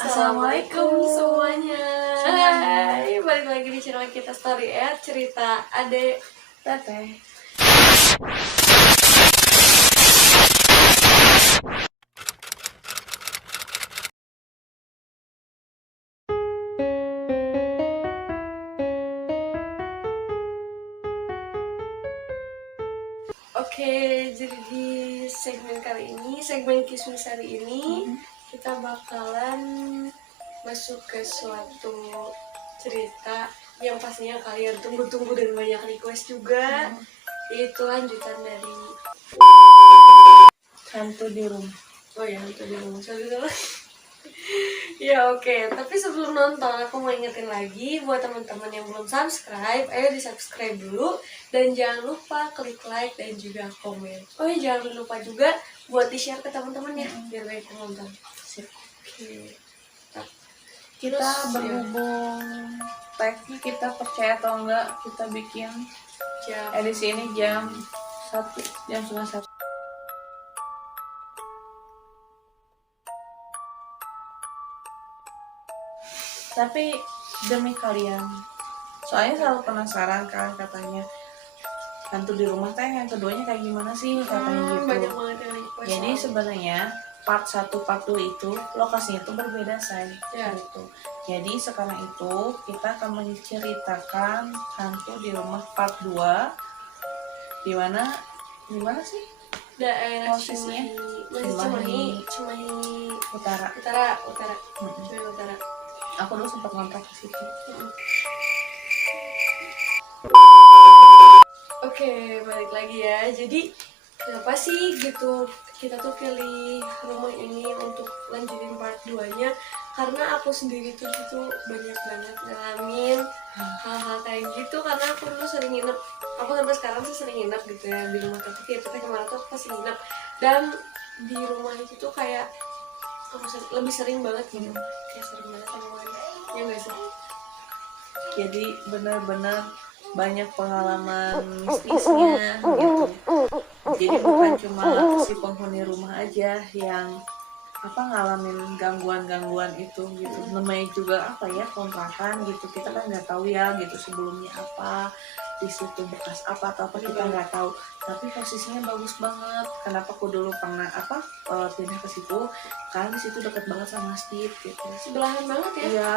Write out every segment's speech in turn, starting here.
Assalamualaikum semuanya. Hai, balik lagi di channel kita Story Cerita Ade Teteh. Oke, jadi di segmen kali ini, segmen Kismis hari ini, kita bakalan masuk ke suatu cerita yang pastinya kalian tunggu-tunggu dan banyak request juga, yaitu lanjutan dari Hantu di rumah. Oh ya, hantu di rumah. Ya oke, tapi sebelum nonton aku mau ingetin lagi buat teman-teman yang belum subscribe, ayo di subscribe dulu dan jangan lupa klik like dan juga komen. Oh ya, jangan lupa juga buat di share ke teman-teman ya, biar banyak yang nonton. Oke. Kita Terus, berhubung tagnya kita percaya atau enggak, kita bikin jam edisi ini jam 1. Tapi demi kalian, soalnya selalu penasaran kan, katanya hantu di rumah teh yang keduanya kayak gimana sih, katanya gitu. banyak banget yang request. Jadi sebenarnya part 1, part 2 itu lokasinya tuh berbeda say. Ya. Gitu. Jadi sekarang itu kita akan menceritakan hantu di rumah part 2. Di mana sih? Daerah Posisinya Cimahi Utara. Utara. Mm-mm. Cimahi Utara. Aku dulu sempat ngontrak ke situ. Oke, balik lagi ya. Jadi kenapa sih gitu kita tuh pilih rumah ini untuk lanjutin part 2-nya? Karena aku sendiri tuh gitu banyak banget ngalamin hal-hal kayak gitu, karena aku dulu sering nginep. Aku sampai sekarang sih sering nginep gitu ya di rumah tapi ya kemarin tuh aku pasti nginep, dan di rumah itu tuh kayak aku lebih sering banget gitu, kayak sering banget temuan ya nggak sih? Jadi benar-benar banyak pengalaman mistisnya gitu. Jadi bukan cuma si penghuni rumah aja yang ngalamin gangguan itu gitu. Namanya juga kontrakan gitu, kita kan nggak tahu ya gitu sebelumnya apa di situ, bekas apa atau apa kita nggak tahu. Tapi posisinya bagus banget. Kenapa aku dulu pernah pindah ke situ, karena di situ deket banget sama masjid gitu. Sebelahan banget ya? Iya,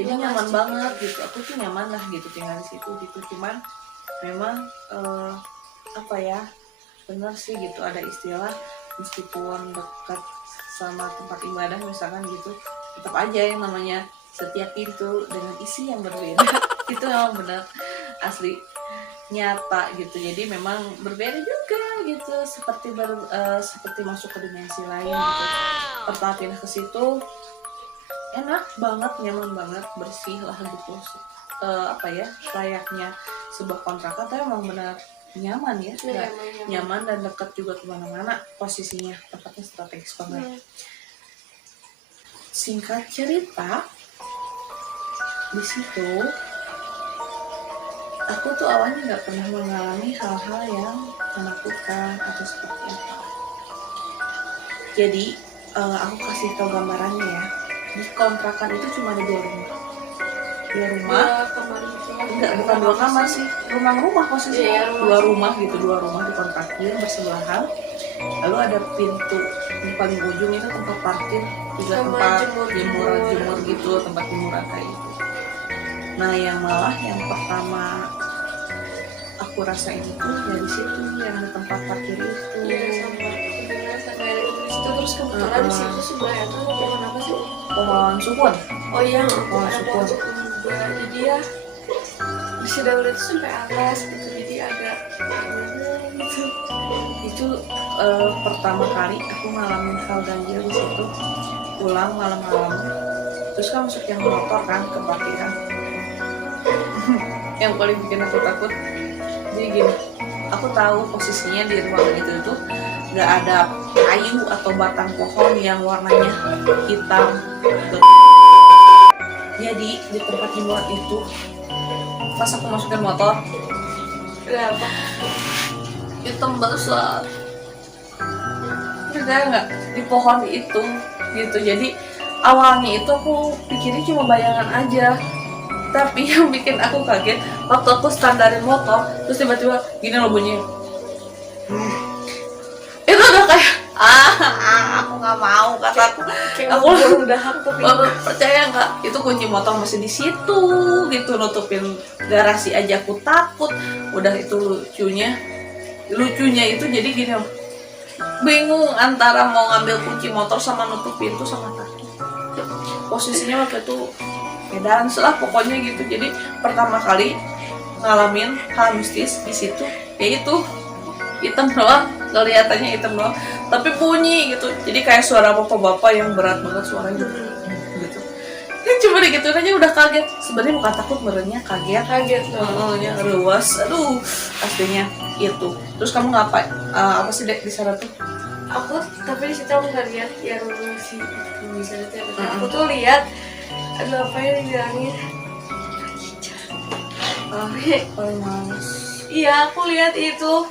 jadi Iya, nyaman masjid banget gitu. Aku tuh nyaman lah gitu tinggal di situ gitu. Cuman memang benar sih gitu, ada istilah meskipun dekat sama tempat ibadah misalkan gitu, tetap aja yang namanya setiap pintu dengan isi yang berbeda. Itu memang benar asli nyata gitu. Jadi memang berbeda juga gitu, seperti masuk ke dimensi lain gitu. Pertama pindah ke situ enak banget, nyaman banget, bersih lah gitu. Layaknya sebuah kontrakan, tapi emang benar nyaman ya, nyaman dan dekat juga kemana-mana, posisinya tempatnya strategis banget. Singkat cerita, di situ aku tuh awalnya nggak pernah mengalami hal-hal yang menakutkan atau seperti apa. Jadi aku kasih tau gambarannya ya. Di kontrakan itu cuma ada 2 rumah. Bukan 2 kamar sih, rumah posisinya. Dua rumah dikontrakin bersebelahan. Lalu ada pintu di paling ujung itu tempat parkir, juga tempat jemur gitu, tempat jemuran kayak gitu. Nah yang pertama aku rasain itu dari situ, yang di tempat parkir itu. Iya, sampai ada itu terus kebetulan di situ sebelahnya tuh ada pohon apa sih? Pohon sukun. Oh iya, pohon ada pohon sukun juga. Jadi ya bisa daun itu sampai atas gitu, jadi agak gitu. Itu pertama kali aku ngalamin hal ganjil di situ. Pulang malam-malam, terus kan masuk yang motor kan ke parkiran. Yang paling bikin aku takut, jadi gini, aku tahu posisinya di ruangan itu tuh nggak ada kayu atau batang pohon yang warnanya hitam. Jadi di tempat jemuran itu, pas aku masukin motor, Kenapa? hitam basah. Percaya nggak, di pohon itu gitu. Jadi awalnya itu aku pikirnya cuma bayangan aja, tapi yang bikin aku kaget waktu aku standarin motor terus tiba-tiba gini loh bunyinya. Itu udah kayak aku nggak mau, kata aku udah hapus percaya nggak itu kunci motor masih di situ gitu, nutupin garasi aja aku takut. Udah itu lucunya itu jadi gini, bingung antara mau ngambil kunci motor sama nutup pintu sama takut. Posisinya waktu itu medan lah pokoknya gitu. Jadi pertama kali ngalamin hal mistis di situ, yaitu hitam doang, kelihatannya hitam doang tapi bunyi gitu, jadi kayak suara bapak-bapak yang berat banget suaranya gitu. Kan cuma gitu aja udah kaget, sebenarnya bukan takut, merenya kaget ya ruas, aduh pastinya itu. Terus kamu ngapain, apa sih Dek di sana tuh? Aku tapi di situ aku nggak lihat yang si misalnya aku tuh lihat ada apa yang dibilangin Paling males. iya aku lihat itu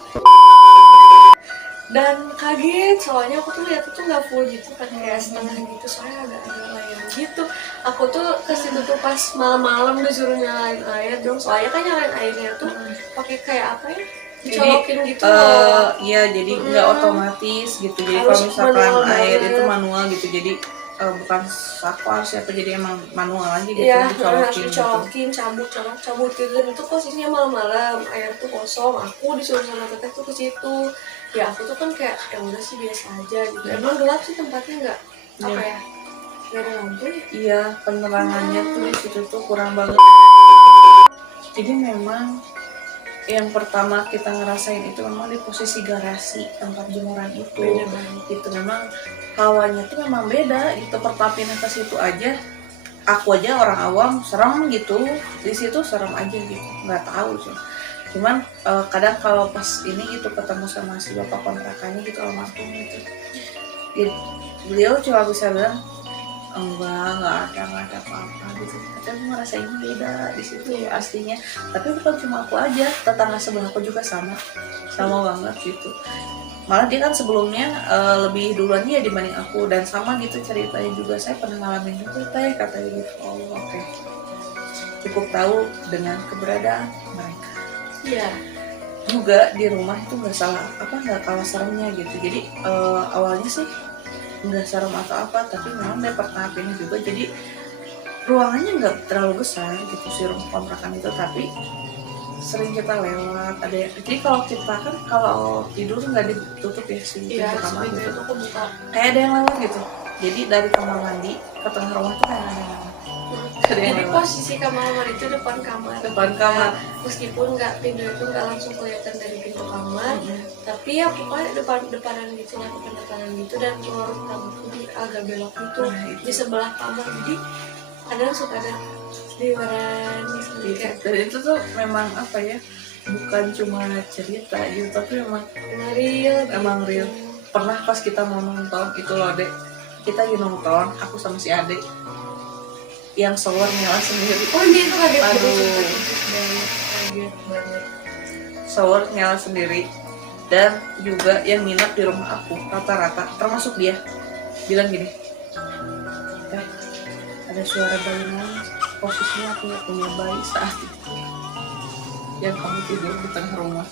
dan kaget soalnya aku tuh lihat itu nggak full gitu kan, kayak setengah gitu, soalnya ada layar gitu. Aku tuh ke situ tuh pas malam-malam disuruh nyalain air dong, soalnya kan nyalain airnya tuh pakai kayak apa ya, dicolokin gitu loh. Iya jadi nggak otomatis gitu, jadi kalau Harus misalkan manual air banget. itu manual gitu, jadi bukan saklar siapa, jadi emang manual aja gitu, Iya, harus dicolokin gitu. dicolokin, cabut gitu. Dan itu posisinya malam-malam, air tuh kosong. Aku disuruh sama teteh tuh ke situ. Ya aku tuh kan kayak ya udah sih biasa aja gitu. Emang gelap sih tempatnya, nggak apa ya, nggak ada lampu ya. Iya, penerangannya tuh di situ tuh kurang banget. Jadi memang yang pertama kita ngerasain itu memang di posisi garasi tempat jemuran itu. Beda banget. Itu memang hawanya tuh memang beda gitu, pertapian ke situ aja. Aku aja orang awam serem gitu, di situ serem aja gitu, nggak tahu sih. Cuman kadang kalau pas ini gitu ketemu sama si bapak kontrakannya gitu, almarhum gitu, beliau cuma bisa bilang nggak ada apa-apa gitu. Tapi aku ngerasain beda di situ aslinya. Tapi bukan cuma aku aja, tetangga sebelah aku juga sama banget gitu. Malah dia kan sebelumnya lebih duluan dia dibanding aku, dan sama gitu ceritanya juga, saya pernah ngalamin juga teh katanya gitu. Oh oke. Cukup tahu dengan keberadaan mereka. Iya. Juga di rumah itu nggak kalah seremnya gitu. Jadi awalnya sih nggak serem atau apa, tapi memang dia pertapiannya juga, jadi ruangannya nggak terlalu besar gitu si rumah kontrakan itu, tapi sering kita lewat ada yang, jadi kalau kita kan kalau tidur nggak ditutup ya si pintu kamar gitu, itu aku buka. kayak ada yang lewat gitu. Jadi dari kamar mandi ke tengah rumah tuh kayak ada yang lewat. Jadi posisi kamar itu depan kamar. Meskipun nggak pintu itu nggak langsung kelihatan dari pintu kamar, tapi ya pokoknya depanan gitu, depanan gitu, dan keluar kamar itu agak belok gitu di sebelah kamar. Jadi kadang suka ada seliweran gitu. Dan itu tuh memang apa ya, bukan cuma cerita gitu, tapi memang real. Pernah pas kita mau nonton itu loh Dek, kita lagi nonton aku sama si Ade, yang shower nyala sendiri. Oh dia itu kaget banget. Shower nyala sendiri, dan juga yang nginep di rumah aku rata-rata termasuk dia bilang gini, ada suara bayi nangis. Posisinya aku nggak punya bayi saat itu, yang kamu tidur di tengah rumah.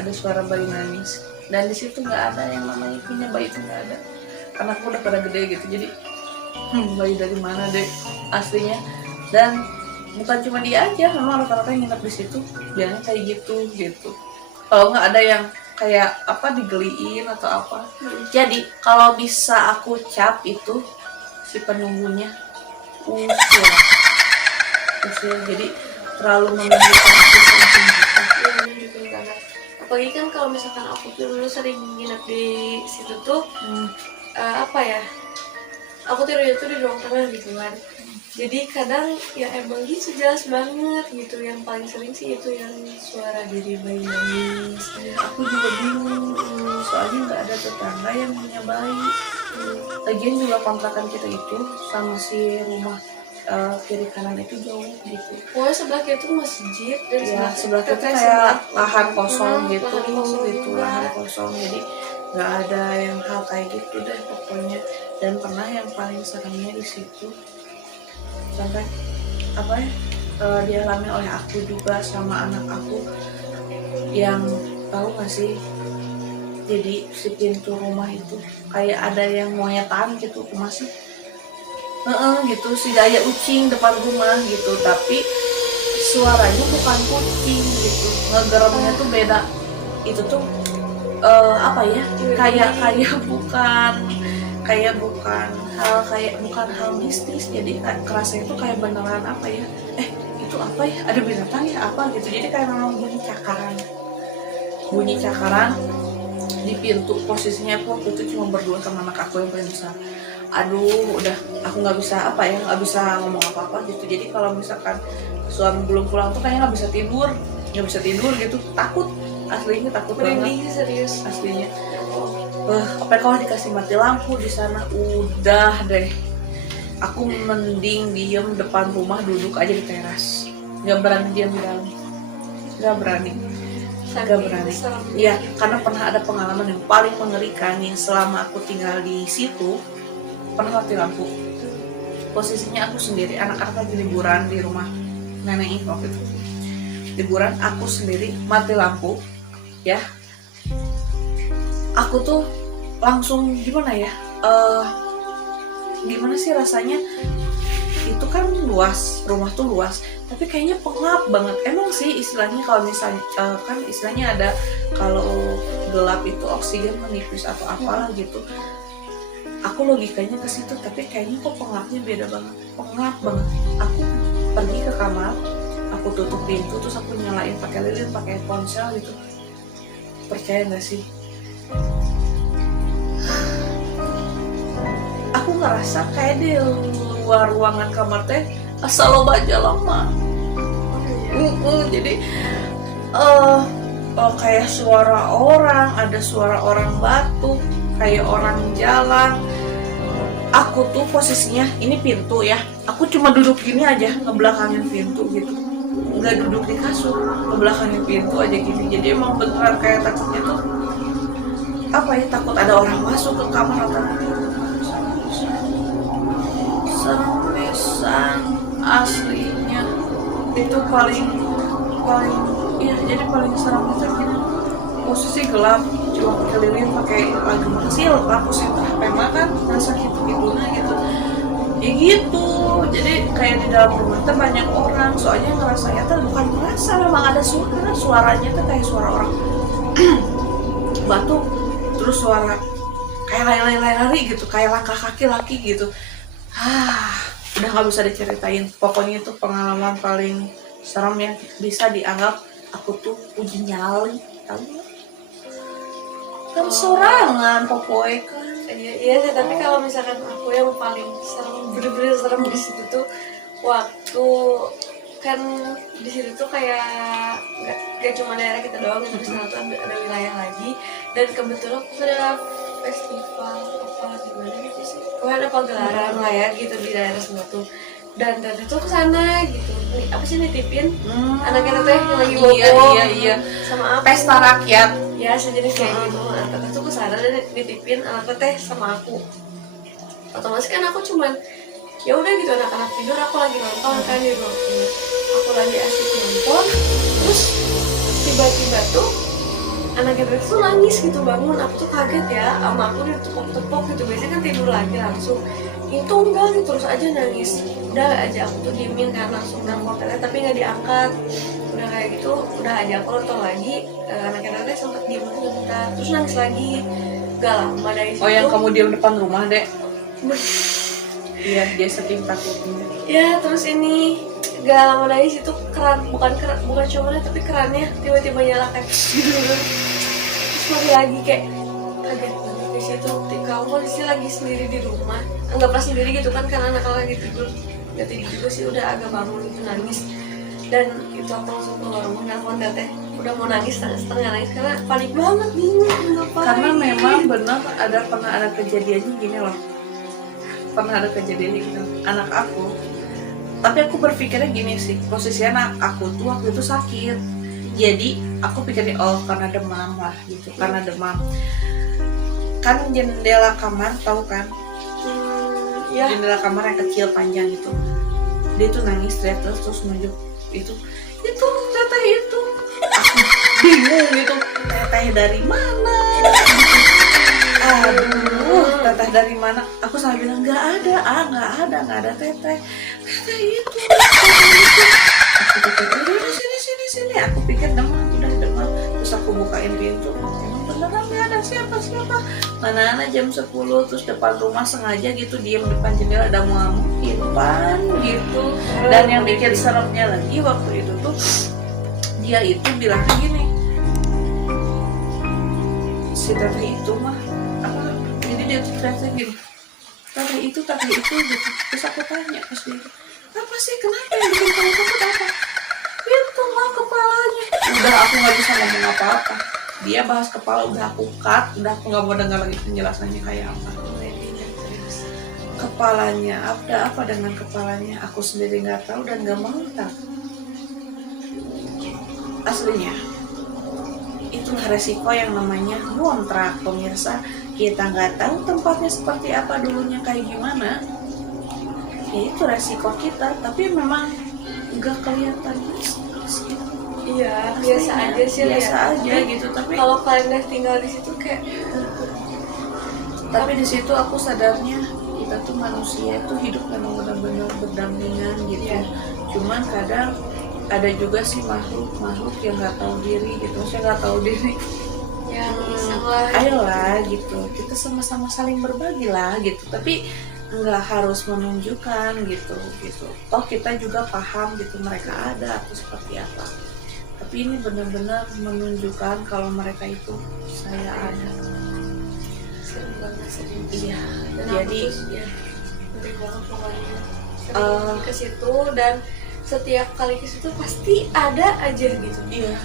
Ada suara bayi nangis, dan di situ nggak ada yang namanya punya bayi, itu nggak ada. Karena aku udah pada gede gitu, jadi bayi dari mana Dek aslinya. Dan bukan cuma dia aja, memang rata-rata yang nginep di situ bilangnya kayak gitu. Kalau nggak ada yang kayak apa digeliin atau apa. Jadi kalau bisa aku cap itu si penunggunya usil, jadi terlalu menunjukkan kita. Apalagi kan kalau misalkan aku dulu sering nginep di situ tuh apa ya, aku tidurnya tuh di ruang tengah gitu kan. Jadi kadang ya emang gitu jelas banget gitu. Yang paling sering sih itu yang suara diri bayi nangis. Aku juga bingung, soalnya nggak ada tetangga yang punya bayi. Lagian juga kontrakan kita itu sama si rumah kiri kanan itu jauh gitu. Pokoknya sebelah kiri itu masjid, dan sebelah kiri kayak lahan kosong gitu. Lahan kosong. Jadi nggak ada yang hal kayak gitu deh pokoknya. Dan pernah yang paling seremnya di situ sampai apa ya, dialami oleh aku juga sama anak aku. Yang tahu gak sih, jadi si pintu rumah itu kayak ada yang monyetan gitu masih gitu, si daya ucing depan rumah gitu, tapi suaranya bukan kucing gitu, ngegeremnya tuh beda. Itu tuh apa ya, bukan hal mistis, jadi kerasa itu kayak beneran apa ya, itu apa ya, ada binatang ya apa gitu. Jadi kayak memang bunyi cakaran di pintu. Posisinya aku waktu itu cuma berdua sama anak aku yang paling besar. Aduh, udah aku nggak bisa nggak bisa ngomong apa-apa gitu. Jadi kalau misalkan suami belum pulang tuh kayaknya nggak bisa tidur gitu, takut, aslinya takut banget. Merinding serius Aslinya apa kalau dikasih mati lampu di sana udah deh, aku mending diem depan rumah, duduk aja di teras, nggak berani diam di dalam, nggak berani. Iya, karena pernah ada pengalaman yang paling mengerikan yang selama aku tinggal di situ. Pernah mati lampu. Posisinya aku sendiri, anak-anak lagi liburan di rumah nenek ini waktu itu. Liburan, aku sendiri, mati lampu, ya. Aku tuh langsung gimana ya? Gimana sih rasanya? Itu kan luas, rumah tuh luas, tapi kayaknya pengap banget. Emang sih istilahnya kalau misalnya kan istilahnya ada kalau gelap itu oksigen menipis atau apalah gitu. Aku logikanya ke situ, tapi kayaknya kok pengapnya beda banget, pengap banget. Aku pergi ke kamar, aku tutup pintu, terus aku nyalain pakai lilin, pakai ponsel gitu. Percaya nggak sih? Aku ngerasa kayak di luar ruangan kamar teh asal loba lama. Jadi kayak suara orang, ada suara orang batuk, kayak orang jalan. Aku tuh posisinya ini pintu ya, aku cuma duduk gini aja ngebelakangin pintu gitu, nggak duduk di kasur, ngebelakangin pintu aja gini. Jadi emang beneran kayak takutnya tuh apa ya, takut ada orang masuk ke kamar atau serem aslinya. Itu paling ya, jadi paling serem itu gini, posisi gelap, cuma pakai lilin, pakai lagu kecil, lampu sentra pema kan rasa gitu-gitunya gitu ya gitu. Jadi kayak di dalam rumah tuh banyak orang, soalnya ngerasanya tuh bukan ngerasa, memang ada suaranya tuh kayak suara orang batuk, terus suara kayak lari gitu, kayak langkah kaki laki gitu. Udah nggak bisa diceritain. Pokoknya itu pengalaman paling serem yang bisa dianggap aku tuh uji nyali, tahu kan sorangan pokoknya kan. Iya sih, tapi kalau misalkan aku yang paling serem, bener-bener serem di situ tuh waktu kan di situ tuh kayak nggak cuma daerah kita doang, di sana tuh ada wilayah lagi, dan kebetulan aku ada festival apa gimana gitu sih, ada pagelaran lah ya gitu di daerah sana tuh, dan itu kesana gitu, apa sih nitipin anaknya teteh yang lagi bobo iya sama apa pesta rakyat ya sejenis kayak gitu. Anak teteh tuh kesana dan nitipin anak teteh sama aku. Otomatis kan aku cuman ya udah gitu, anak-anak tidur, aku lagi nonton kan di ruang ini, aku lagi asik nonton, terus tiba-tiba tuh anak teteh tuh nangis gitu, bangun. Aku tuh kaget ya, sama aku ditepok-tepok gitu, biasanya kan tidur lagi langsung. Itu enggak gitu, terus aja nangis. Udah aja aku tuh diemin kan, langsung nelfon teteh tapi nggak diangkat. Udah kayak gitu, udah aja aku nonton lagi, anaknya teteh sempat diem dulu bentar, terus nangis lagi. Gak lama dari situ. Oh, yang kamu diam depan rumah dek? Iya, dia saking takutnya. Ya, terus ini gak lama dari situ bukan cuma tapi kerannya tiba-tiba nyala kayak gitu. Terus mati lagi, kayak kaget banget di situ. Kamu posisi lagi sendiri di rumah, anggaplah sendiri gitu kan, karena anak lagi tidur. Gak tidur juga sih, udah agak bangun itu nangis. Dan itu aku langsung keluar rumah, nelfon teteh, udah mau nangis, setengah nangis karena panik banget, bingung ngapain. Karena memang benar pernah ada kejadiannya gini loh. Pernah ada kejadiannya gitu, anak aku. Tapi aku berpikirnya gini sih, posisinya anak aku tuh waktu itu sakit. Jadi aku pikirnya karena demam lah gitu, karena demam. kan jendela kamar, tahu kan? Ya. Jendela kamar yang kecil panjang itu, dia tuh nangis terus nunjuk itu teteh itu. Aku bingung gitu, teteh dari mana? Aduh, teteh dari mana? Aku sambil bilang nggak ada teteh itu. Aku pikir udah sini. Aku pikir demam. Terus aku bukain pintu. Emang beneran nggak ada siapa? Mana jam 10 terus depan rumah sengaja gitu diem depan jendela ada muamukin gitu. Dan yang bikin seremnya lagi waktu itu tuh dia itu bilang gini, si teteh itu mah apa? Jadi dia tuh teriak gini, teteh itu gitu. Terus aku tanya pas dia, apa sih kenapa yang bikin kamu takut apa? Itu mah kepalanya. Udah aku nggak bisa ngomong apa-apa. Dia bahas kepala udah aku cut, udah aku nggak mau dengar lagi penjelasannya kayak apa. Kepalanya ada apa dengan kepalanya? Aku sendiri nggak tahu dan nggak mau tahu. Aslinya itulah resiko yang namanya ngontrak, pemirsa. Kita nggak tahu tempatnya seperti apa, dulunya kayak gimana. Ya itu resiko kita, tapi memang nggak kelihatan gitu. Iya, biasa aja sih. Biasa aja gitu, tapi kalau kalian udah tinggal di situ kayak tapi di situ aku sadarnya kita tuh manusia itu hidup memang benar-benar berdampingan gitu. Iya. Cuman kadang ada juga sih makhluk yang nggak tahu diri gitu. Saya nggak tahu diri. yang iseng lah. Ayolah gitu, kita sama-sama saling berbagi lah gitu. Tapi nggak harus menunjukkan gitu. Toh kita juga paham gitu mereka ada atau seperti apa. Tapi ini benar-benar menunjukkan kalau mereka itu saya ada. Sering banget sering. Iya. Dan Jadi ya ngeri banget pokoknya. Sering ke situ dan setiap kali ke situ pasti ada aja gitu. iya.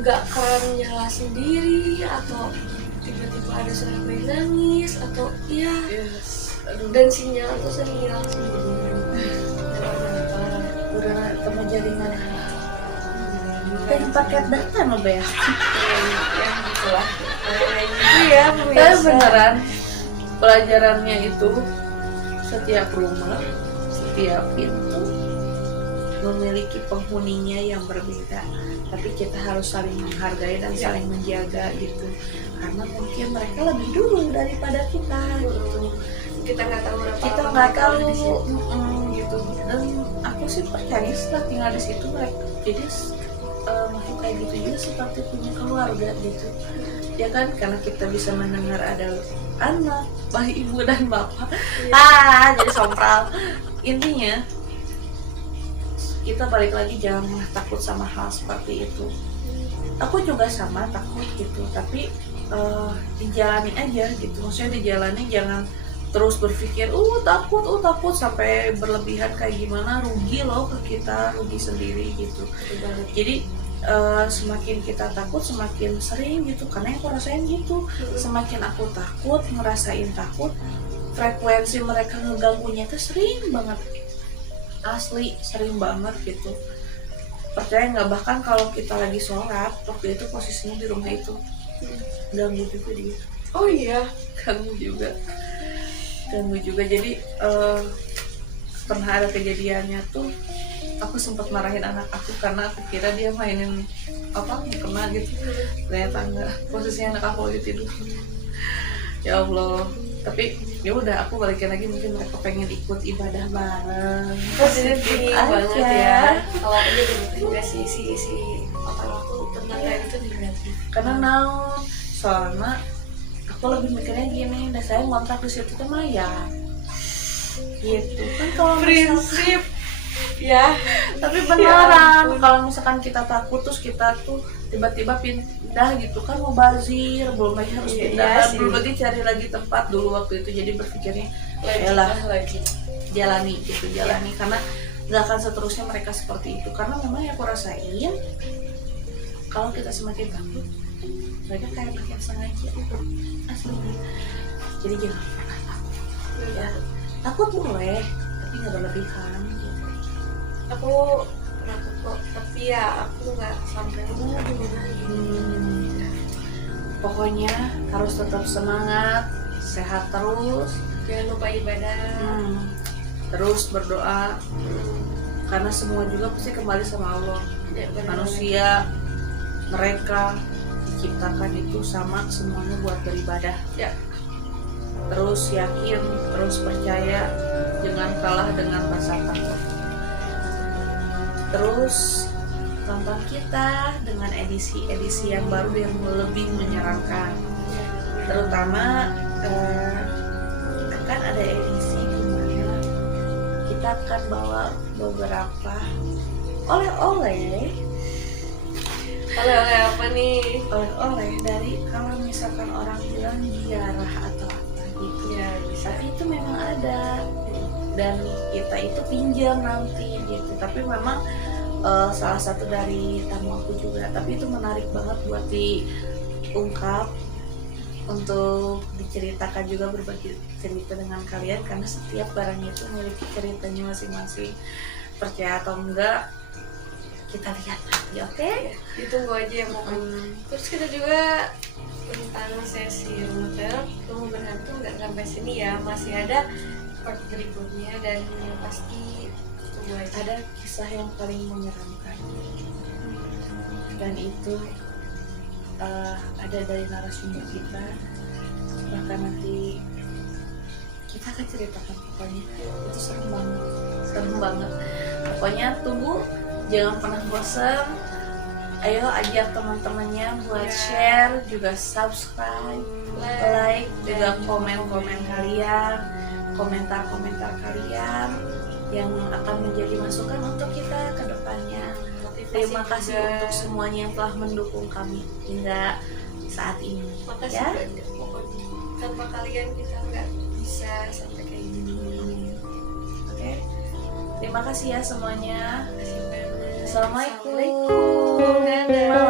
Nggak keran nyala sendiri atau tiba-tiba ada suara bayi nangis atau iya. Yes. Aduh. Dan sinyal tuh sering hilang sendiri. Udah ketemu jaringan. Kayak paket data no Bea. Ya gitulah. Itu ya Tapi pemirsa. beneran pelajarannya itu setiap rumah, setiap pintu memiliki penghuninya yang berbeda. Tapi kita harus saling menghargai dan saling menjaga gitu. Karena mungkin mereka lebih dulu daripada kita gitu. Kita nggak tahu berapa Kita lama nggak mereka tahu ada di situ. gitu. Dan aku sih percaya setelah tinggal di situ mereka jadi makhluk kayak gitu juga seperti punya keluarga gitu. Ya kan, karena kita bisa mendengar ada anak, bayi, ibu dan bapak. Jadi sompral. Intinya kita balik lagi jangan takut sama hal seperti itu. Aku juga sama takut gitu, tapi dijalani aja gitu. Maksudnya dijalani, jangan terus berpikir takut sampai berlebihan kayak gimana, rugi loh ke kita, rugi sendiri gitu. Jadi semakin kita takut semakin sering gitu, karena yang aku rasain gitu. Semakin aku takut, ngerasain takut, frekuensi mereka ngeganggunya tuh sering banget, asli sering banget gitu. Percaya nggak, bahkan kalau kita lagi sholat waktu itu posisinya di rumah itu ganggu juga dia. Oh iya, ganggu juga. Jadi pernah ada kejadiannya tuh, aku sempat marahin anak aku karena aku kira dia mainin apa kena gitu, ternyata enggak, posisinya anak aku lagi tidur. Ya Allah, tapi ya udah aku balikin lagi, mungkin mereka pengen ikut ibadah bareng. positif tinggi Aja. banget ya. Kalau aku jadi juga si apa aku tentang kayak itu negatif. Karena soalnya aku lebih mikirnya gini, dan saya ngontrak di situ tuh Maya gitu kan. Kalau Prinsip ya, tapi beneran kalau misalkan kita takut terus kita tuh tiba-tiba pindah gitu kan, mau bazir, belum lagi harus pindah, belum lagi cari lagi tempat dulu waktu itu. Jadi berpikirnya lagi jalani karena nggak akan seterusnya mereka seperti itu. Karena memang yang aku rasain, kalau kita semakin takut mereka kayak makin sengaja aslinya. Jadi jangan pernah takut ya. Takut boleh tapi nggak berlebihan gitu. aku takut kok, tapi ya aku nggak sampai gimana gitu. pokoknya harus tetap semangat, sehat terus, Jangan lupa ibadah. terus berdoa, karena semua juga pasti kembali sama Allah. Ya, benar. Manusia mereka diciptakan itu sama, semuanya buat beribadah. Ya. Terus yakin, terus percaya, jangan kalah dengan rasa takut. Terus tonton kita dengan edisi-edisi yang baru yang lebih menyeramkan. Terutama akan ada edisi di mana kita akan bawa beberapa oleh-oleh Oleh apa nih? oleh-oleh dari, kalau misalkan orang bilang ziarah atau apa gitu Ya, bisa. tapi itu memang ada dan kita itu pinjam nanti gitu, tapi memang salah satu dari tamu aku juga, tapi itu menarik banget buat diungkap, untuk diceritakan juga, berbagi cerita dengan kalian, karena setiap barang itu memiliki ceritanya masing-masing. Percaya atau enggak, kita lihat nanti, oke? Ditunggu aja ya pokoknya. Terus kita juga tentang sesi rumah berhantu nggak sampai sini ya, masih ada part berikutnya dan pasti tunggu aja. Ada kisah yang paling menyeramkan, dan itu ada dari narasumber kita, bahkan nanti kita akan ceritakan. Pokoknya itu serem banget pokoknya. Tunggu, jangan pernah bosan, ayo ajak teman-temannya buat share, juga subscribe, like, juga komen-komen kalian, komentar-komentar kalian yang akan menjadi masukan untuk kita ke depannya. Terima kasih untuk semuanya yang telah mendukung kami hingga saat ini. Makasih Ya. banyak pokoknya. Tanpa kalian kita nggak bisa sampai kayak gini. Oke. Terima kasih ya semuanya. Makasih banyak. Assalamualaikum. Assalamualaikum. Dadah.